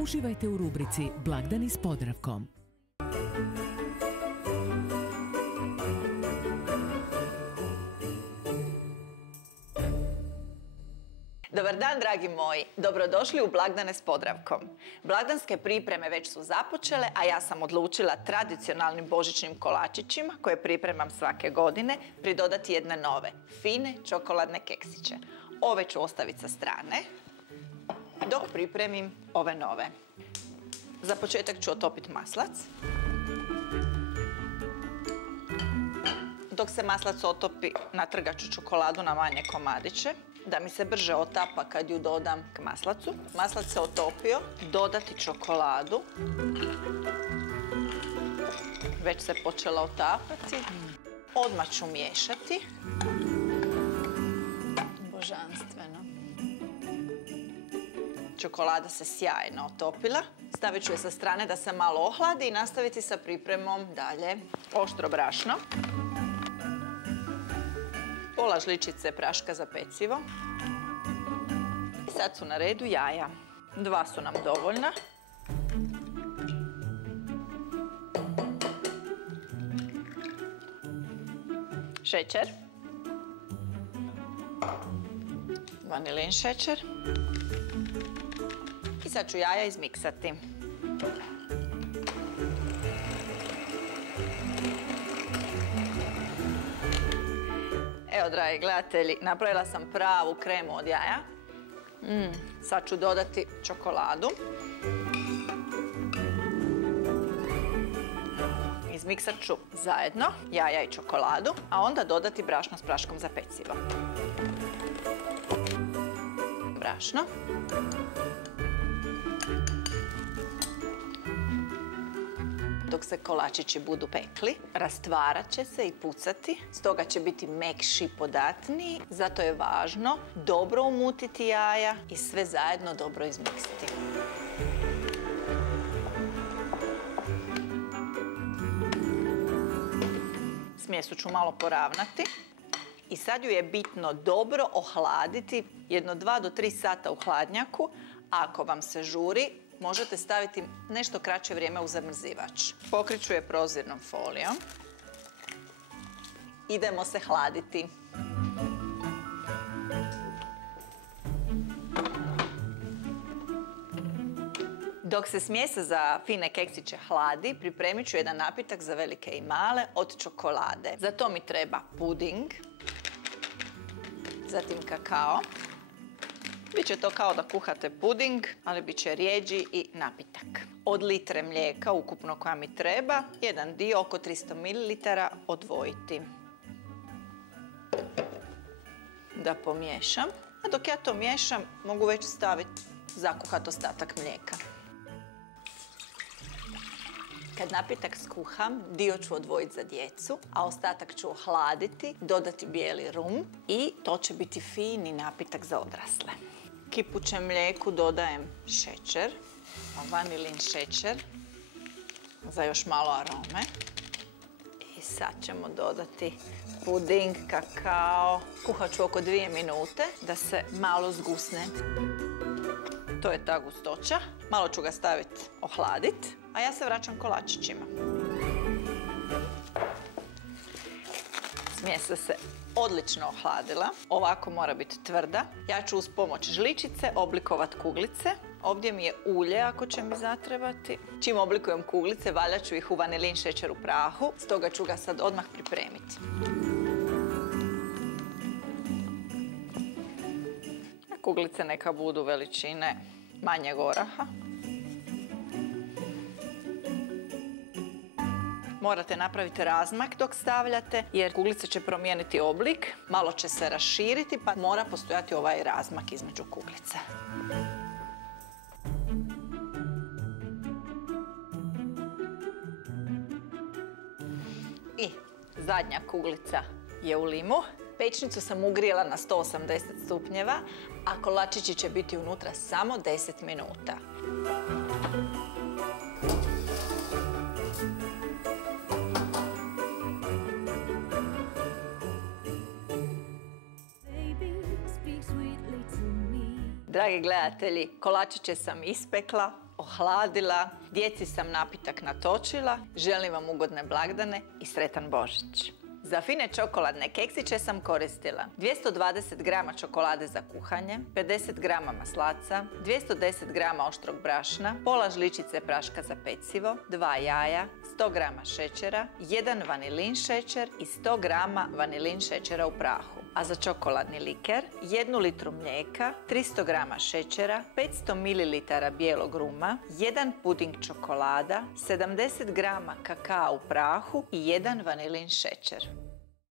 Uživajte u rubrici Blagdani s Podravkom. Dobar dan, dragi moji. Dobrodošli u Blagdane s Podravkom. Blagdanske pripreme već su započele, a ja sam odlučila tradicionalnim božićnim kolačićima, koje pripremam svake godine, pridodati jedne nove, fine čokoladne keksiće. Ove ću ostaviti sa strane, dok pripremim ove nove. Za početak ću otopiti maslac. Dok se maslac otopi, natrgat ću čokoladu na manje komadiće, da mi se brže otapa kad ju dodam k maslacu. Maslac se otopio, dodati čokoladu. Već se počela otapati. Odmah ću miješati. Božanstveno. Čokolada se sjajno otopila. Stavit ću je sa strane da se malo ohladi i nastaviti sa pripremom dalje. Oštro brašno. Pola žličice praška za pecivo. I sad su na redu jaja. 2 su nam dovoljna. Šećer. Vanilin šećer. I sad ću jaja izmiksati. Evo, dragi gledatelji, napravila sam pravu kremu od jaja. Sad ću dodati čokoladu. Izmiksat ću zajedno jaja i čokoladu, a onda dodati brašno s praškom za pecivo. Brašno. Dok se kolačići budu pekli, rastvarat će se i pucati, stoga će biti mekši, podatniji, zato je važno dobro umutiti jaja i sve zajedno dobro izmiksati. Smjesu ću malo poravnati i sad ju je bitno dobro ohladiti, jedno 2 do 3 sata u hladnjaku. Ako vam se žuri, možete staviti nešto kraće vrijeme u zamrzivač. Pokrit ću je prozirnom folijom. Idemo se hladiti. Dok se smjesa za fine keksiće hladi, pripremit ću jedan napitak za velike i male od čokolade. Za to mi treba puding, zatim kakao. Biće to kao da kuhate puding, ali bit će rjeđi i napitak. Od litre mlijeka ukupno koja mi treba, jedan dio oko 300 ml odvojiti. Da pomiješam. A dok ja to miješam, mogu već staviti zakuhat ostatak mlijeka. Kad napitak skuham, dio ću odvojiti za djecu, a ostatak ću ohladiti, dodati bijeli rum i to će biti fini napitak za odrasle. Kipućem mlijeku dodajem šećer, vanilin šećer za još malo arome. I sad ćemo dodati puding, kakao. Kuhat ću oko 2 minute da se malo zgusne. To je ta gustoća. Malo ću ga staviti ohladiti, a ja se vraćam kolačićima. Smjesa se odlično ohladila. Ovako mora biti tvrda. Ja ću uz pomoć žličice oblikovati kuglice. Ovdje mi je ulje ako će mi zatrebati. Čim oblikujem kuglice, valjat ću ih u vanilin šećer u prahu. Stoga ću ga sad odmah pripremiti. Kuglice neka budu veličine manjeg oraha. Morate napraviti razmak dok stavljate, jer kuglice će promijeniti oblik, malo će se raširiti, pa mora postojati ovaj razmak između kuglica. I zadnja kuglica je u limu. Pećnicu sam ugrijala na 180 stupnjeva, a kolačići će biti unutra samo 10 minuta. Dragi gledatelji, kolačiće sam ispekla, ohladila, djeci sam napitak natočila, želim vam ugodne blagdane i sretan Božić. Za fine čokoladne keksiće sam koristila 220 grama čokolade za kuhanje, 50 grama maslaca, 210 grama oštrog brašna, pola žličice praška za pecivo, 2 jaja, 100 grama šećera, 1 vanilin šećer i 100 grama vanilin šećera u prahu. A za čokoladni liker 1 litru mlijeka, 300 grama šećera, 500 ml bijelog ruma, 1 puding čokolada, 70 grama kakaa u prahu i 1 vanilin šećer.